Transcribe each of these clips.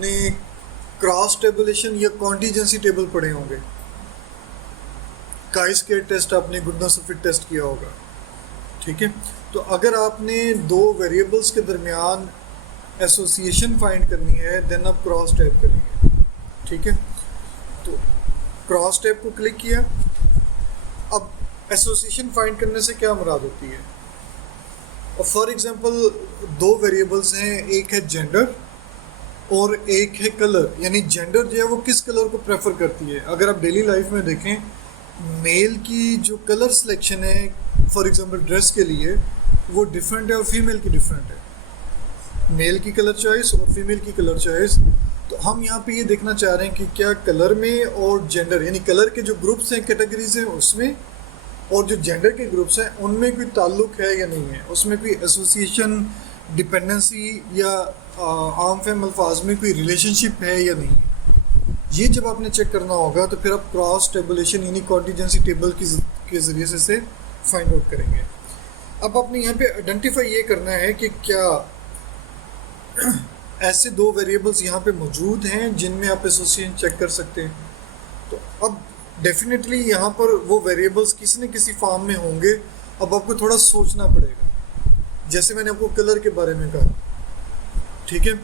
आपने cross tabulation या contingency table पढ़े होंगे। chi-square टेस्ट आपने गुडनेस ऑफ फिट टेस्ट किया होगा, ठीक है। तो अगर आपने दो वेरिएबल्स के दरमियान एसोसिएशन फाइंड करनी है देन आप क्रॉस टैब करेंगे, ठीक है। तो क्रॉस टैब को क्लिक किया। अब एसोसिएशन फाइंड करने से क्या मुराद होती है? और फॉर एग्जांपल दो वेरिएबल्स हैं, एक है जेंडर और एक है कलर। यानी जेंडर जो है वो किस कलर को प्रेफर करती है। अगर आप डेली लाइफ में देखें, मेल की जो कलर सिलेक्शन है फॉर एग्जांपल ड्रेस के लिए वो डिफरेंट है और फीमेल की डिफरेंट है। मेल की कलर चॉइस और फीमेल की कलर चॉइस। तो हम यहाँ पे ये देखना चाह रहे हैं कि क्या कलर में और जेंडर यानी कलर के जो ग्रुप्स हैं, कैटेगरीज हैं उसमें, और जो जेंडर के ग्रुप्स हैं उनमें कोई ताल्लुक है या नहीं है, उसमें कोई एसोसिएशन, डिपेंडेंसी या आम फहम अल्फाज में कोई रिलेशनशिप है या नहीं है। ये जब आपने चेक करना होगा तो फिर आप क्रॉस टेबुलेशन यानी कॉन्टीजेंसी टेबल के ज़रिए से फाइंड आउट करेंगे। अब आपने यहाँ पे आइडेंटिफाई ये करना है कि क्या ऐसे दो वेरिएबल्स यहाँ पे मौजूद हैं जिनमें आप एसोसिएशन चेक कर सकते हैं। तो अब डेफिनेटली यहाँ पर वो वेरिएबल्स किसी न किसी फॉर्म में होंगे। अब आपको थोड़ा सोचना पड़ेगा, जैसे मैंने आपको कलर के बारे में कहा, ठीक है।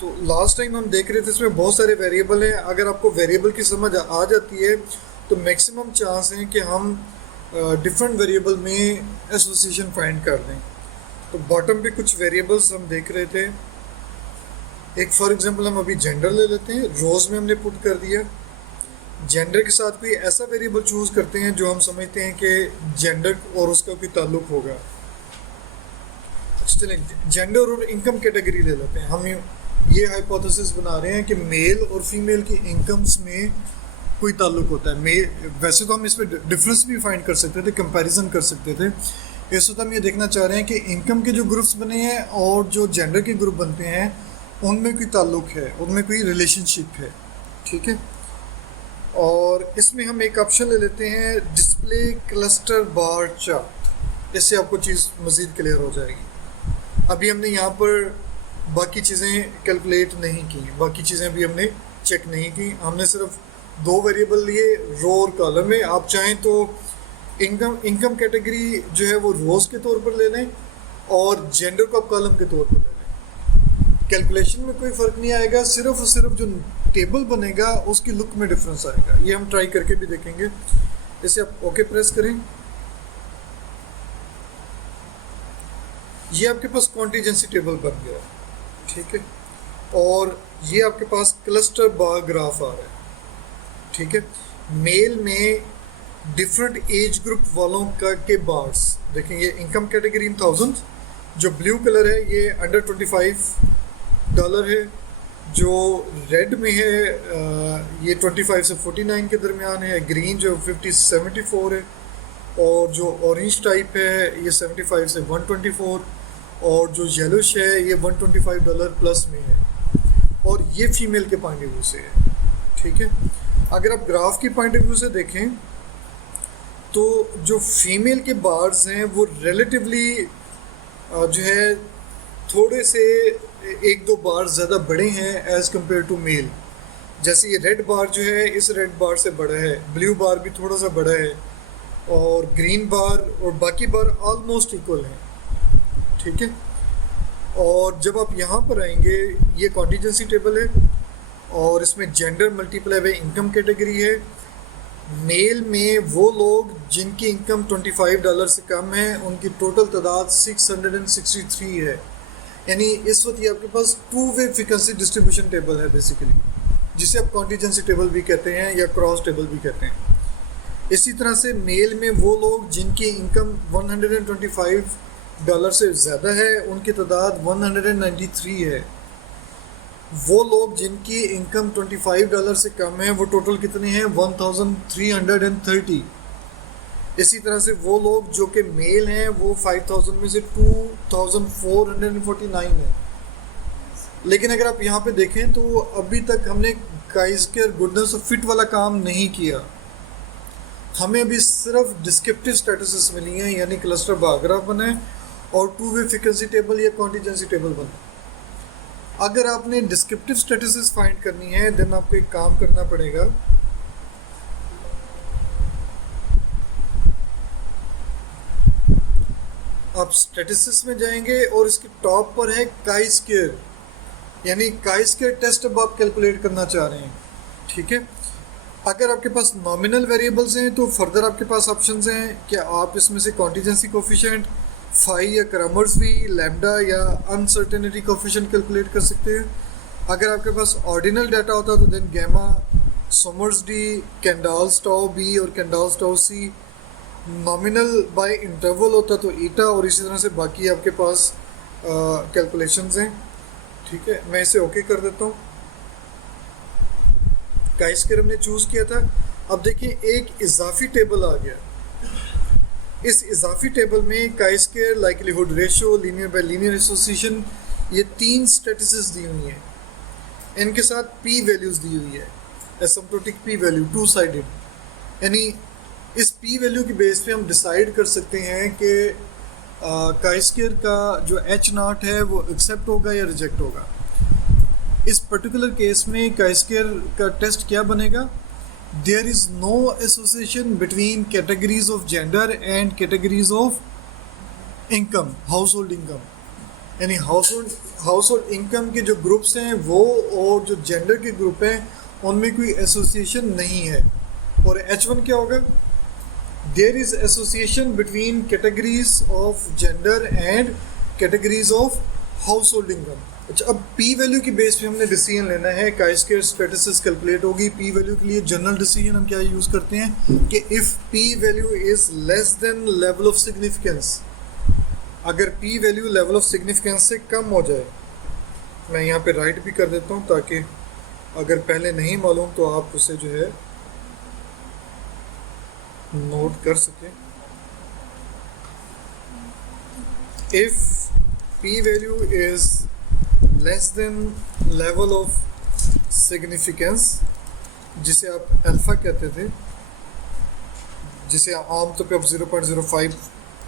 तो लास्ट टाइम हम देख रहे थे इसमें बहुत सारे वेरिएबल हैं। अगर आपको वेरिएबल की समझ आ जाती है तो मैक्सिमम चांस हैं कि हम डिफरेंट वेरिएबल में एसोसिएशन फाइंड कर लें। तो बॉटम पे कुछ वेरिएबल्स हम देख रहे थे। एक फॉर एग्जांपल हम अभी जेंडर ले लेते हैं, रोज़ में हमने पुट कर दिया। जेंडर के साथ कोई ऐसा वेरिएबल चूज करते हैं जो हम समझते हैं कि जेंडर और उसका कोई ताल्लुक होगा। चलें जेंडर और इनकम कैटेगरी ले लेते हैं। हम ये हाइपोथेसिस बना रहे हैं कि मेल और फीमेल की इनकम्स में कोई ताल्लुक होता है। वैसे तो हम इस पर डिफरेंस भी फाइंड कर सकते थे, कंपैरिजन कर सकते थे। इस वक्त हम ये देखना चाह रहे हैं कि इनकम के जो ग्रुप्स बने हैं और जो जेंडर के ग्रुप बनते हैं उनमें कोई ताल्लुक है, उनमें कोई रिलेशनशिप है, ठीक है। और इसमें हम एक ऑप्शन ले लेते हैं डिस्प्ले क्लस्टर बार चार्ट। इससे आपको चीज़ मज़ीद क्लियर हो जाएगी। अभी हमने यहाँ पर बाकी चीज़ें कैलकुलेट नहीं की, बाकी चीज़ें भी हमने चेक नहीं की। हमने सिर्फ दो वेरिएबल लिए, रो और कॉलम में। आप चाहें तो इनकम कैटेगरी जो है वो रोज़ के तौर पर ले लें और जेंडर को आप कॉलम के तौर पर ले लें। कैलकुलेशन में कोई फ़र्क नहीं आएगा, सिर्फ और सिर्फ जो टेबल बनेगा उसकी लुक में डिफरेंस आएगा। ये हम ट्राई करके भी देखेंगे। इसे आप ओके प्रेस करें। ये आपके पास कॉन्टीजेंसी टेबल बन गया, ठीक है। और ये आपके पास क्लस्टर बार ग्राफ आ रहा है, ठीक है। मेल में डिफरेंट एज ग्रुप वालों के बार्स देखेंगे। इनकम कैटेगरी इन थाउजेंड, जो ब्लू कलर है ये अंडर $25 है। जो रेड में है ये 25 से 49 के दरमियान है। ग्रीन जो 50 से 74 है। और जो ऑरेंज टाइप है ये 75 से 124। और जो येलोश है ये $125 प्लस में है। और ये फीमेल के पॉइंट ऑफ व्यू से है, ठीक है। अगर आप ग्राफ की पॉइंट ऑफ व्यू से देखें तो जो फीमेल के बार्स हैं वो रिलेटिवली जो है थोड़े से एक दो बार ज़्यादा बड़े हैं एज़ कम्पेयर टू मेल। जैसे ये रेड बार जो है इस रेड बार से बड़ा है, ब्लू बार भी थोड़ा सा बड़ा है, और ग्रीन बार और बाकी बार ऑलमोस्ट इक्वल हैं, ठीक है। और जब आप यहाँ पर आएंगे ये कॉन्टीजेंसी टेबल है और इसमें gender multiply by income category है। मेल में वो लोग जिनकी इनकम $25 से कम है उनकी टोटल तादाद 663 है। यानी इस वक्त ये आपके पास two way frequency distribution table है बेसिकली, जिसे आप कॉन्टीजेंसी टेबल भी कहते हैं या क्रॉस टेबल भी कहते हैं। इसी तरह से मेल में वो लोग जिनकी इनकम $125 से ज़्यादा है उनकी तादाद 193 है। वो लोग जिनकी इनकम $25 से कम है वो टोटल कितने हैं 1330। इसी तरह से वो लोग जो कि मेल हैं वो 5000 में से 2449 है। लेकिन अगर आप यहाँ पे देखें तो अभी तक हमने chi-square गुडनेस ऑफ फिट वाला काम नहीं किया। हमें अभी सिर्फ डिस्क्रिप्टिव स्टैटिस्टिक्स मिली हैं, यानी क्लस्टर बार ग्राफ बना है और टू वे फ्रीक्वेंसी टेबल या कॉन्टीजेंसी टेबल बना है। अगर आपने डिस्क्रिप्टिव स्टैटिस्टिक्स फाइंड करनी है देन आपको एक काम करना पड़ेगा, आप स्टैटिस्टिक्स में जाएंगे और इसके टॉप पर है काई स्क्वायर, यानी काई स्क्वायर टेस्ट अब आप कैलकुलेट करना चाह रहे हैं। ठीक है, अगर आपके पास नॉमिनल वेरिएबल्स हैं तो फर्दर आपके पास ऑप्शंस हैं कि आप इसमें से कॉन्टीजेंसी कोफिशिएंट, फाई या क्रमर्स भी, लैम्डा या अनसर्टेनिटी कोफिशिएंट कैलकुलेट कर सकते हैं। अगर आपके पास ऑर्डिनल डाटा होता तो then gamma, Somers D, Kendall's tau B और Kendall's tau C. Nominal by interval होता तो ईटा, और इसी तरह से बाकी आपके पास कैलकुलेशंस हैं। ठीक है, मैं इसे ओके कर देता हूँ। काई स्क्वायर हमने चूज़ किया था। अब देखिए एक इजाफी टेबल आ गया। इस इजाफी टेबल में chi square, likelihood ratio, linear bye linear association, ये 3 स्टैटिस्टिक्स दी हुई हैं। इनके साथ पी वैल्यूज़ दी हुई है, एसिम्प्टोटिक पी वैल्यू, 2 साइडेड। यानी इस पी वैल्यू की बेस पे हम डिसाइड कर सकते हैं कि काई स्क्वायर का जो एच नॉट है वो एक्सेप्ट होगा या रिजेक्ट होगा। इस पर्टिकुलर केस में काई स्क्वायर का टेस्ट क्या बनेगा? There is no association between categories of gender and categories of income, household income. यानी हाउस होल्ड इनकम के जो ग्रुप्स हैं वो और जो जेंडर के ग्रुप हैं उनमें कोई एसोसिएशन नहीं है। और H1 क्या होगा? There is association between categories of gender and categories of household income. अच्छा, अब पी वैल्यू की बेस पे हमने डिसीजन लेना है। काई स्क्वायर स्टैटिस्टिक्स कैलकुलेट होगी। पी वैल्यू के लिए जनरल डिसीजन हम क्या यूज़ करते हैं कि if P value is less than level of significance, अगर P value level of significance से कम हो जाए, मैं यहाँ पे राइट भी कर देता हूँ ताकि अगर पहले नहीं मालूम तो आप उसे जो है नोट कर सकें। If P value is less than level of significance, जिसे आप अल्फ़ा कहते थे, जिसे आमतौर पे आप 0.05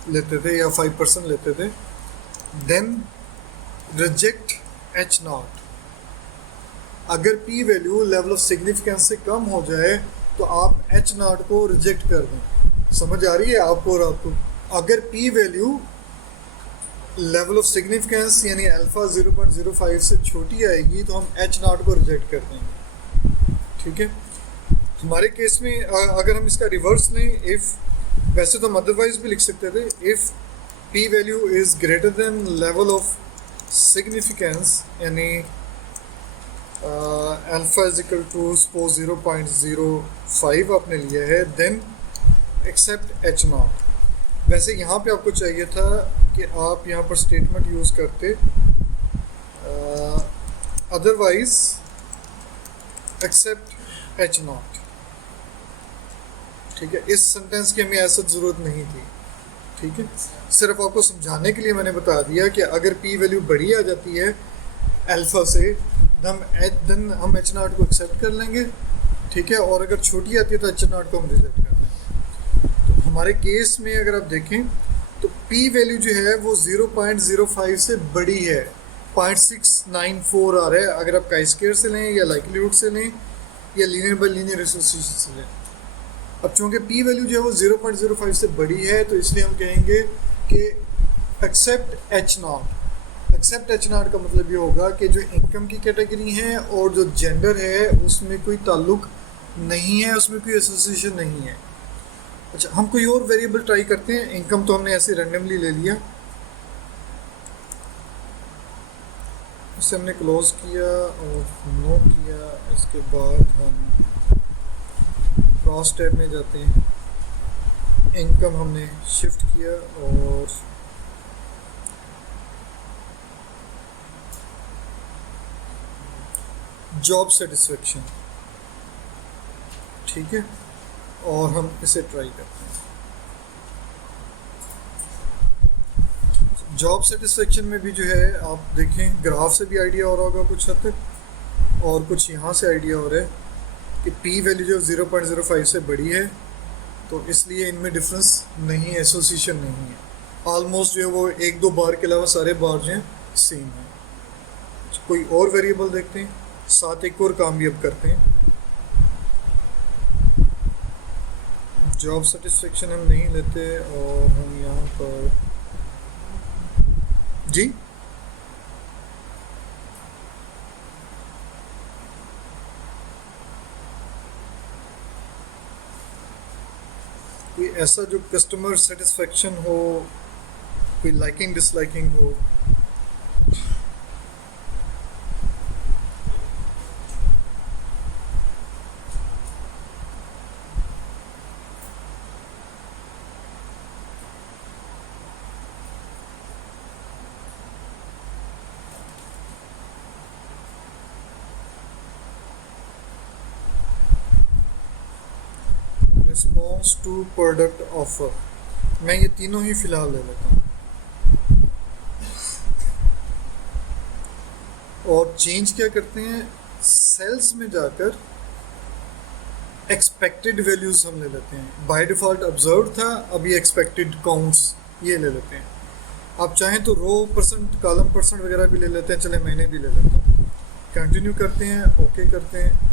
लेते थे या 5% लेते थे, देन रिजेक्ट एच नॉट। अगर P value level of significance से कम हो जाए तो आप एच नॉट को रिजेक्ट कर दें। समझ आ रही है आपको? और आपको अगर P value level of significance यानी अल्फ़ा 0.05 से छोटी आएगी तो हम एच नॉट को रिजेक्ट कर देंगे। ठीक है, हमारे केस में अगर हम इसका रिवर्स लें, इफ़, वैसे तो हम अदरवाइज भी लिख सकते थे, if P value is greater than level of significance यानी alpha is equal to suppose 0.05 आपने लिया है, देन एक्सेप्ट एच नॉट। वैसे यहाँ पे आपको चाहिए था कि आप यहाँ पर स्टेटमेंट यूज़ करते अदरवाइज एक्सेप्ट एच नॉट। ठीक है, इस सेंटेंस की हमें ऐसा ज़रूरत नहीं थी। ठीक है, सिर्फ आपको समझाने के लिए मैंने बता दिया कि अगर पी वैल्यू बड़ी आ जाती है अल्फ़ा से देन हम एच नॉट को एक्सेप्ट कर लेंगे। ठीक है, और अगर छोटी आती है तो एच नॉट को हम रिजेक्ट कर देंगे। तो हमारे केस में अगर आप देखें तो पी वैल्यू जो है वो 0.05 से बड़ी है, 0.694 आ रहा है अगर आप काई स्क्वायर से लें या लाइक्लीहुड से लें या लीनियर बाय लीनियर एसोसिएशन से लें। अब चूँकि पी वैल्यू जो है वो 0.05 से बड़ी है तो इसलिए हम कहेंगे कि accept H not. Accept H not का मतलब ये होगा कि जो इनकम की कैटेगरी है और जो जेंडर है उसमें कोई ताल्लुक नहीं है, उसमें कोई एसोसिएशन नहीं है। अच्छा, हम कोई और वेरिएबल ट्राई करते हैं। इनकम तो हमने ऐसे रैंडमली ले लिया, इसे हमने क्लोज किया और नो किया। इसके बाद हम क्रॉस टैब में जाते हैं, इनकम हमने शिफ्ट किया और जॉब सेटिस्फेक्शन। ठीक है, और हम इसे ट्राई करते हैं। जॉब सेटिस्फेक्शन में भी जो है आप देखें, ग्राफ से भी आइडिया हो रहा होगा कुछ हद तक, और कुछ यहाँ से आइडिया हो रहा है कि पी वैल्यू जो 0.05 से बड़ी है तो इसलिए इनमें डिफरेंस नहीं है, एसोसिएशन नहीं है। ऑलमोस्ट जो है वो 1-2 बार के अलावा सारे बार जो हैं सेम है। कोई और वेरिएबल देखते हैं, साथ एक और काम भी अब करते हैं। जॉब सेटिस्फेक्शन हम नहीं लेते और हम यहाँ पर जी कोई ऐसा जो कस्टमर सेटिस्फेक्शन हो, कोई लाइकिंग डिसलाइकिंग हो। रिस्पॉन्स टू प्रोडक्ट ऑफर, मैं ये तीनों ही फिलहाल ले लेता हूँ और चेंज क्या करते हैं, सेल्स में जाकर एक्सपेक्टेड वैल्यूज हम ले लेते हैं। बाय डिफ़ॉल्ट ऑब्जर्व था, अभी एक्सपेक्टेड काउंट्स ये ले लेते हैं। आप चाहें तो रो परसेंट, कॉलम परसेंट वगैरह भी ले लेते हैं, चले महीने भी ले लेता हूँ। कंटिन्यू करते हैं, ओके करते हैं।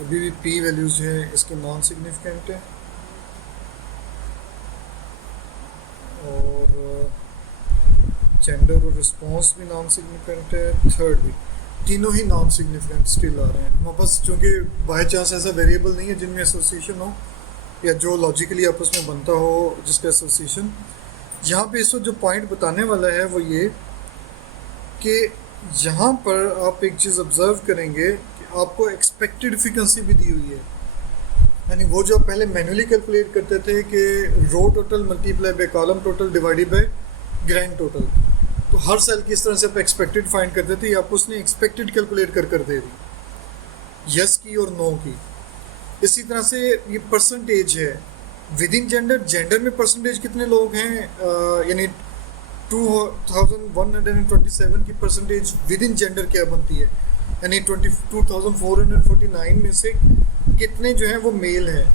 अभी भी पी वैल्यूज जो है इसके नॉन सिग्निफिकेंट है और जेंडर और रिस्पॉन्स भी नॉन सिग्निफिकेंट है, थर्ड भी, तीनों ही नॉन सिग्निफिकेंट स्टिल आ रहे हैं हमारे पास, क्योंकि बाई चांस ऐसा वेरिएबल नहीं है जिनमें एसोसिएशन हो या जो लॉजिकली आपस में बनता हो जिसका एसोसिएशन। यहाँ पे इस वक्त जो पॉइंट बताने वाला है वो ये कि यहाँ पर आप एक चीज़ ऑब्जर्व करेंगे कि आपको एक्सपेक्टेड फ्रीक्वेंसी भी दी हुई है, यानी वो जो आप पहले मैन्युअली कैलकुलेट करते थे कि row total multiply by column total divided by grand total, तो हर सेल की इस तरह से आप एक्सपेक्टेड फाइंड करते थे, आपको उसने एक्सपेक्टेड कैलकुलेट कर दे दी, यस की और नो की। इसी तरह से ये परसेंटेज है विद इन जेंडर, जेंडर में परसेंटेज कितने लोग हैं, यानी 2127 की परसेंटेज विद इन जेंडर क्या बनती है, यानी 22,449 में से कितने जो हैं वो मेल हैं,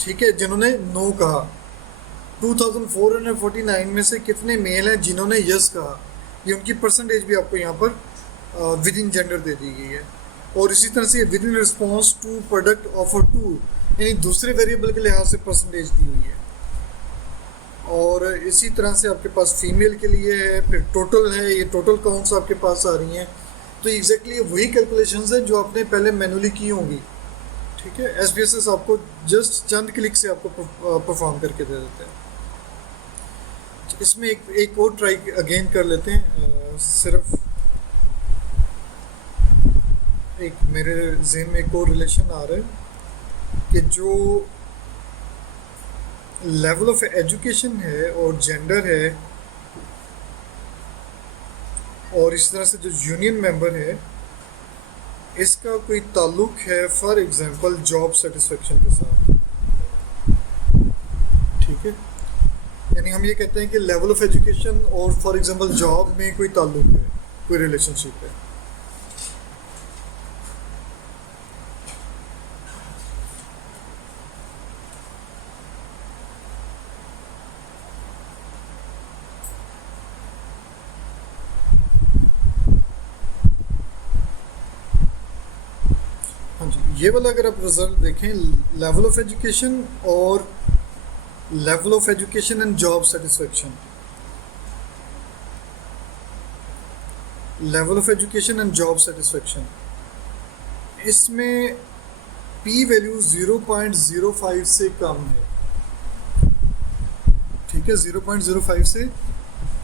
ठीक है, जिन्होंने नो कहा। 2449 में से कितने मेल हैं जिन्होंने यस कहा, ये उनकी परसेंटेज भी आपको यहाँ पर विद इन जेंडर दे दी गई है। और इसी तरह से with in response to product offer two, यानी दूसरे वेरिएबल के लिहाज से परसेंटेज दी हुई है। और इसी तरह से आपके पास फीमेल के लिए है, फिर टोटल है, ये टोटल काउंट्स आपके पास आ रही हैं। तो एग्जैक्टली वही कैलकुलेशंस है जो आपने पहले मैनुअली की होंगी, ठीक है। एसपीएसएस आपको जस्ट चंद क्लिक से आपको परफॉर्म करके दे देते हैं। इसमें एक और ट्राई अगेन कर लेते हैं, सिर्फ एक मेरे ज़हन में एक और रिलेशन आ रहा है कि जो लेवल ऑफ एजुकेशन है और जेंडर है और इस तरह से जो यूनियन मेंबर है इसका कोई ताल्लुक है फॉर एग्जांपल जॉब सेटिस्फेक्शन के साथ, ठीक है। यानी हम ये कहते हैं कि लेवल ऑफ एजुकेशन और फॉर एग्जांपल जॉब में कोई ताल्लुक है, कोई रिलेशनशिप है। ये वाला अगर आप रिजल्ट देखें, लेवल ऑफ एजुकेशन और level of education and job satisfaction, level of education and job satisfaction, इसमें पी वैल्यू 0.05 से कम है, ठीक है, 0.05 से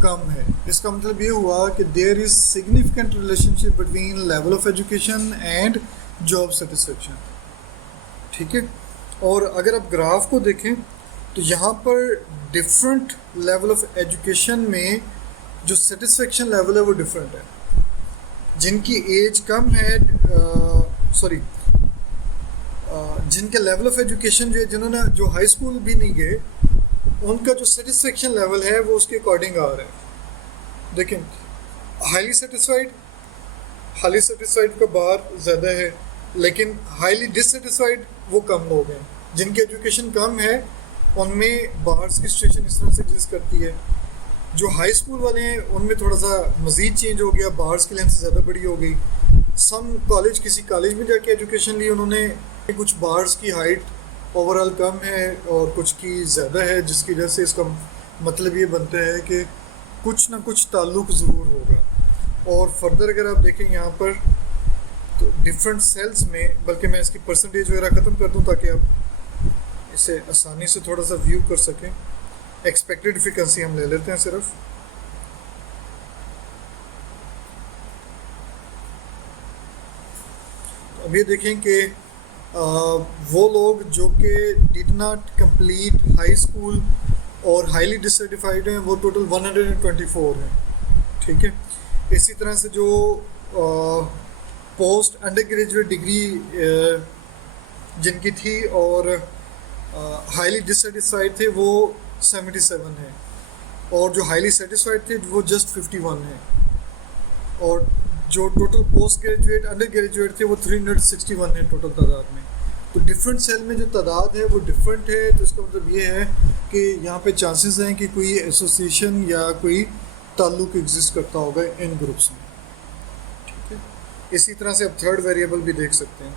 कम है। इसका मतलब ये हुआ कि there is significant relationship between level of education and job satisfaction, ठीक है। और अगर आप ग्राफ को देखें तो यहाँ पर डिफरेंट लेवल ऑफ एजुकेशन में जो सेटिस्फेक्शन लेवल है वो डिफरेंट है। जिनकी एज कम है, जिनके लेवल ऑफ एजुकेशन जो है, जिन्होंने जो हाई स्कूल भी नहीं गए, उनका जो सेटिस्फेक्शन लेवल है वो उसके अकॉर्डिंग आ रहा है। देखें, हाईली सेटिस्फाइड का बार ज़्यादा है, लेकिन हाईली डिससेटिस्फाइड वो कम लोग हैं। जिनकी एजुकेशन कम है उनमें बाहर्स की सिचुएशन इस तरह से एग्जिस्ट करती है। जो हाई स्कूल वाले हैं उनमें थोड़ा सा मज़ीद चेंज हो गया, बाहर्स की लेंथ ज़्यादा बड़ी हो गई। सम कॉलेज, किसी कॉलेज में जाके एजुकेशन ली उन्होंने, कुछ बाहर्स की हाइट ओवरऑल कम है और कुछ की ज़्यादा है, जिसकी वजह से इसका मतलब ये बनता है कि कुछ ना कुछ ताल्लुक़ ज़रूर होगा। और फर्दर अगर आप देखें यहाँ पर तो डिफरेंट सेल्स में, बल्कि मैं इसकी परसेंटेज वगैरह ख़त्म कर दूँ ताकि आप इसे आसानी से थोड़ा सा व्यू कर सकें। एक्सपेक्टेड एफिशिएंसी हम ले लेते हैं सिर्फ। अब ये देखें कि वो लोग जो कि did not complete high school और हाईली डिससर्टिफाइड हैं वो टोटल 124 हैं, ठीक है। इसी तरह से जो पोस्ट अंडर ग्रेजुएट डिग्री जिनकी थी और हाईली डिससेटिस्फाइड थे वो 77 है, और जो हाईली सेटिस्फाइड थे वो जस्ट 51 है, और जो total post graduate under graduate थे वो 361 है टोटल तादाद में। तो डिफरेंट सेल में जो तादाद है वो डिफरेंट है। तो इसका मतलब ये है कि यहाँ पे चांसेस हैं कि कोई एसोसिएशन या कोई ताल्लुक़ एग्जिस्ट करता होगा इन ग्रुप्स में, ठीक है। इसी तरह से आप थर्ड वेरिएबल भी देख सकते हैं।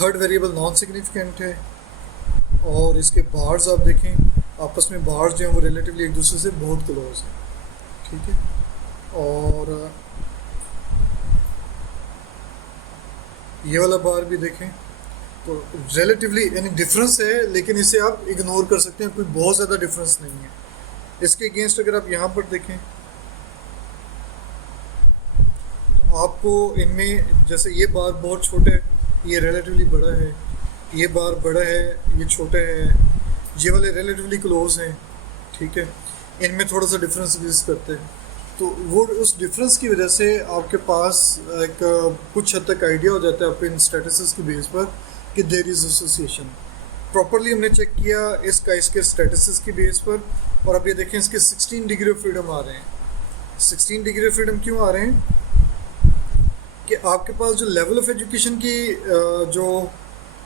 थर्ड वेरिएबल नॉन सिग्निफिकेंट है, और इसके बार्स आप देखें आपस में बार्स जो हैं वो रिलेटिवली एक दूसरे से बहुत क्लोज हैं, ठीक है। और ये वाला बार भी देखें तो रिलेटिवली यानी डिफरेंस है, लेकिन इसे आप इग्नोर कर सकते हैं, कोई बहुत ज़्यादा डिफरेंस नहीं है। इसके अगेंस्ट अगर आप यहाँ पर देखें तो आपको इनमें जैसे ये बार बहुत छोटा है, ये रिलेटिवली बड़ा है, ये बार बड़ा है, ये छोटा है, ये वाले रिलेटिवली क्लोज हैं, ठीक है। इनमें थोड़ा सा डिफरेंस एग्जिस्ट करते हैं। तो वो उस डिफरेंस की वजह से आपके पास एक कुछ हद तक आइडिया हो जाता है आपके इन स्टेटसेस की बेस पर कि देयर इज़ एसोसिएशन। प्रॉपरली हमने चेक किया इसके स्टेटसेस की बेस पर, और अब ये देखें इसके 16 डिग्री ऑफ फ्रीडम आ रहे हैं। 16 डिग्री ऑफ फ्रीडम क्यों आ रहे हैं कि आपके पास जो लेवल ऑफ एजुकेशन की जो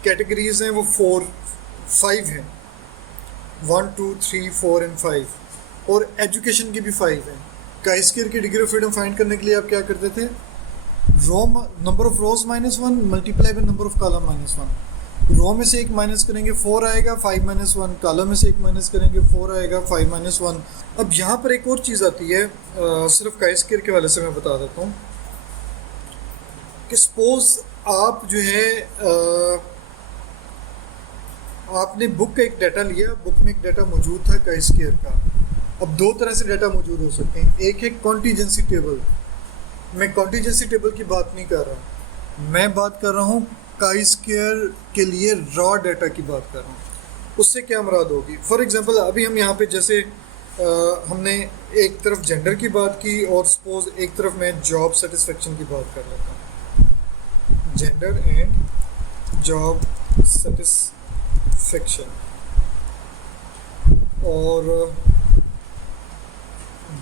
कैटेगरीज हैं वो 5 हैं, 1 2 3 4 एंड 5, और एजुकेशन की भी 5 हैं। काइस्केर की डिग्री ऑफ फ्रीडम फाइंड करने के लिए आप क्या करते थे, number of rose -1 multiply by number of column -1। रो में से एक माइनस करेंगे 4 आएगा, 5 -1, कॉलम में से एक माइनस करेंगे 4 आएगा, 5 -1। अब यहाँ पर एक और चीज़ आती है, सिर्फ काइस्केर के वाले से मैं बता देता हूँ कि सपोज आप जो है आपने बुक का एक डाटा लिया, बुक में एक डाटा मौजूद था काइस्केर का। अब दो तरह से डाटा मौजूद हो सकते हैं, एक है कॉन्टीजेंसी टेबल। मैं कॉन्टीजेंसी टेबल की बात नहीं कर रहा, मैं बात कर रहा हूँ काइस्केर के लिए रॉ डाटा की बात कर रहा हूँ। उससे क्या मुराद होगी, फॉर एग्जांपल अभी हम यहाँ पे जैसे हमने एक तरफ जेंडर की बात की और सपोज एक तरफ मैं जॉब सेटिस्फेक्शन की बात कर लेता हूँ, जेंडर एंड जॉब सेटिस्फेक्शन। और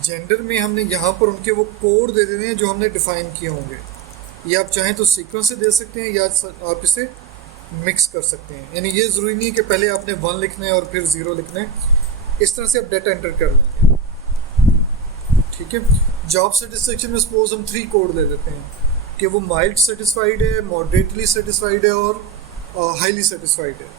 जेंडर में हमने यहाँ पर उनके वो कोड दे देने हैं जो हमने डिफ़ाइन किए होंगे, या आप चाहें तो सीक्वेंस से दे सकते हैं या आप इसे मिक्स कर सकते हैं। यानी ये ज़रूरी नहीं है कि पहले आपने 1 लिखना है और फिर 0 लिखना है, इस तरह से आप डाटा एंटर कर लेंगे, ठीक है। जॉब सेटिस्फेक्शन में सपोज हम 3 कोड दे देते हैं कि वो माइल्ड सेटिस्फाइड है, मॉडरेटली सेटिस्फाइड है और हाईली सेटिस्फाइड है।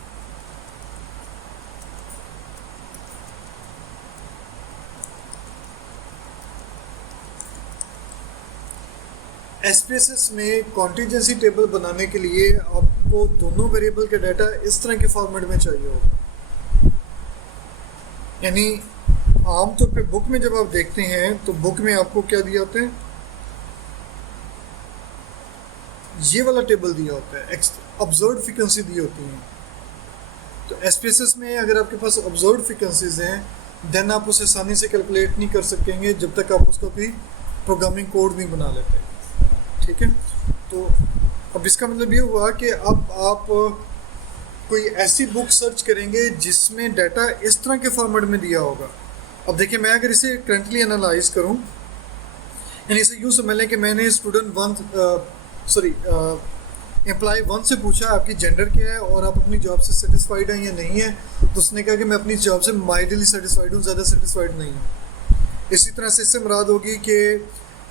एसपीएसएस में कॉन्टीजेंसी टेबल बनाने के लिए आपको दोनों वेरिएबल का डाटा इस तरह के फॉर्मेट में चाहिए होगा। यानी आमतौर पे बुक में जब आप देखते हैं तो बुक में आपको क्या दिया होता है, ये वाला टेबल दिया होता है, ऑब्जर्व्ड फ्रीक्वेंसी दी होती है। तो एसपीएसएस में अगर आपके पास ऑब्जर्व्ड फ्रीक्वेंसीज हैं देन आप उसे आसानी से कैलकुलेट नहीं कर सकेंगे जब तक आप उसका कोई प्रोग्रामिंग कोड नहीं बना लेते, ठीक है। तो अब इसका मतलब ये हुआ कि अब आप कोई ऐसी बुक सर्च करेंगे जिसमें डाटा इस तरह के फॉर्मेट में दिया होगा। अब देखिए मैं अगर इसे करंटली एनालाइज करूं, यानी इसे यूँ समझ लें कि मैंने स्टूडेंट 1 सॉरी एम्प्लॉय 1 से पूछा आपकी जेंडर क्या है और आप अपनी जॉब से सेटिस्फाइड हैं या नहीं है, तो उसने कहा कि मैं अपनी जॉब से माइल्डली सेटिस्फाइड हूँ, ज़्यादा सेटिस्फाइड नहीं हूँ। इसी तरह से इससे मुराद होगी कि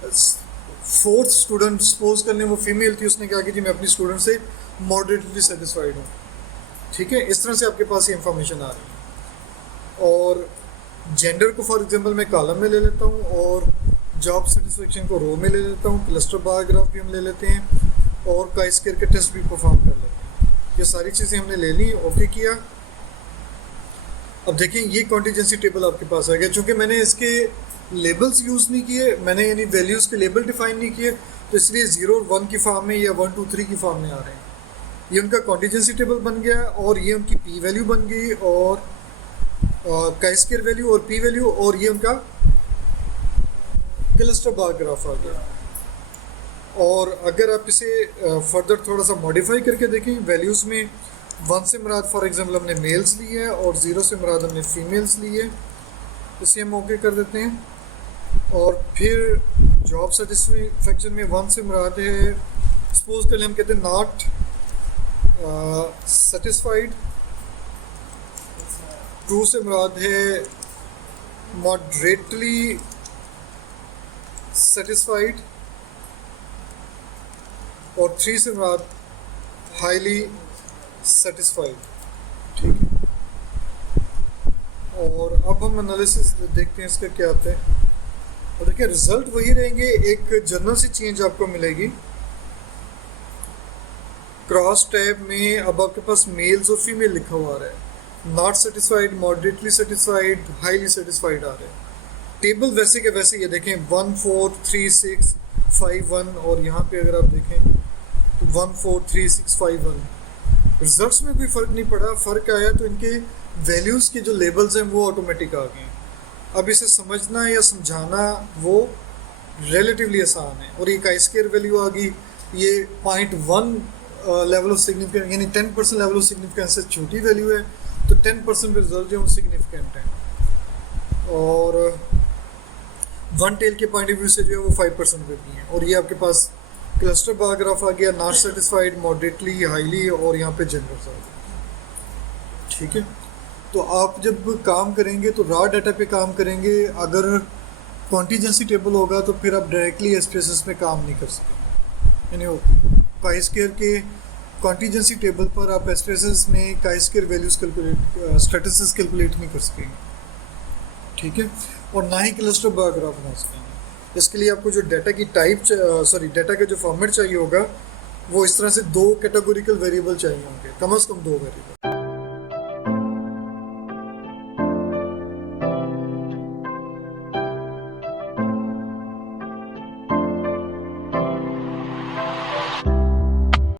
4th स्टूडेंट सपोज करने वो फीमेल थी, उसने कहा कि जी मैं अपनी स्टूडेंट से मॉडरेटली सेटिस्फाइड हूँ। ठीक है, इस तरह से आपके पास ये इंफॉर्मेशन आ रही है। और जेंडर को फॉर एग्जांपल मैं कॉलम में ले लेता हूँ और जॉब सेटिस्फेक्शन को रो में ले लेता हूँ, क्लस्टर बार ग्राफ भी हम ले लेते हैं और काई स्क्वायर के टेस्ट भी परफॉर्म कर लेते हैं। ये सारी चीज़ें हमने ले ली, ओके किया। अब देखें ये कॉन्टीजेंसी टेबल आपके पास आ गया। चूँकि मैंने इसके लेबल्स यूज़ नहीं किए, मैंने यानी वैल्यूज़ के लेबल डिफाइन नहीं किए, तो इसलिए 0 और 1 की फॉर्म में या 1 2 3 की फॉर्म में आ रहे हैं। ये उनका कॉन्टीजेंसी टेबल बन गया और ये उनकी पी वैल्यू बन गई और काई स्क्वायर वैल्यू और पी वैल्यू, और ये उनका क्लस्टर बार ग्राफ आ गया। और अगर आप इसे फर्दर थोड़ा सा मॉडिफाई करके देखें, वैल्यूज़ में 1 से मुराद फॉर एग्जांपल हमने मेल्स ली है और 0 से मुराद हमने फीमेल्स ली है, इसे हम ओके कर देते हैं। और फिर जॉब सेटिस्फेक्शन में 1 से मुराद है, सपोज कर ले हम कहते हैं नॉट सेटिस्फाइड, 2 से मुराद है मॉडरेटली सेटिस्फाइड और 3 से मुराद हाईली सेटिस्फाइड। ठीक है, और अब हम एनालिसिस देखते हैं इसका क्या आता है। और देखिए रिजल्ट वही रहेंगे, एक जनरल सी चेंज आपको मिलेगी। क्रॉस टैब में अब आपके पास मेल्स और फीमेल लिखा हुआ आ रहा है, not satisfied, moderately satisfied, highly satisfied आ रहा है। टेबल वैसे के वैसे ये देखें 1 4 3 6 5 1, और यहाँ पे अगर आप देखें तो 1 4 3 6 5 1। रिजल्ट्स में कोई फ़र्क नहीं पड़ा, फ़र्क आया तो इनके वैल्यूज़ के जो लेबल्स हैं वो ऑटोमेटिक आ गए। अब इसे समझना या समझाना वो रिलेटिवली आसान है। और ये काई स्क्वायर वैल्यू आ गई, ये 0.1 लेवल ऑफ सिग्निफिकेंस यानी 10% लेवल ऑफ सिग्निफिकेंस से छोटी वैल्यू है, तो 10% रिजल्ट जो है सिग्निफिकेंट है। और 1 टेल के पॉइंट ऑफ व्यू से जो है वो 5% पे भी है। और ये आपके पास क्लस्टर बार ग्राफ आ गया, नॉट सेटिस्फाइड, मॉडरेटली, हाईली, और यहाँ पे जनरल आ गया। ठीक है, तो आप जब काम करेंगे तो रॉ डाटा पे काम करेंगे। अगर कॉन्टीजेंसी टेबल होगा तो फिर आप डायरेक्टली एसपीएसएस में काम नहीं कर सकेंगे, यानी काई स्क्वायर के कॉन्टीजेंसी टेबल पर आप एसपीएसएस में chi square values calculate statistics calculate नहीं कर सकेंगे। ठीक है, और ना ही क्लस्टर बार ग्राफ बना सकेंगे। इसके लिए आपको जो डाटा की टाइप डाटा का जो फॉर्मेट चाहिए होगा वो इस तरह से 2 कैटेगोरिकल वेरिएबल चाहिए होंगे, कम से कम 2 वेरिएबल।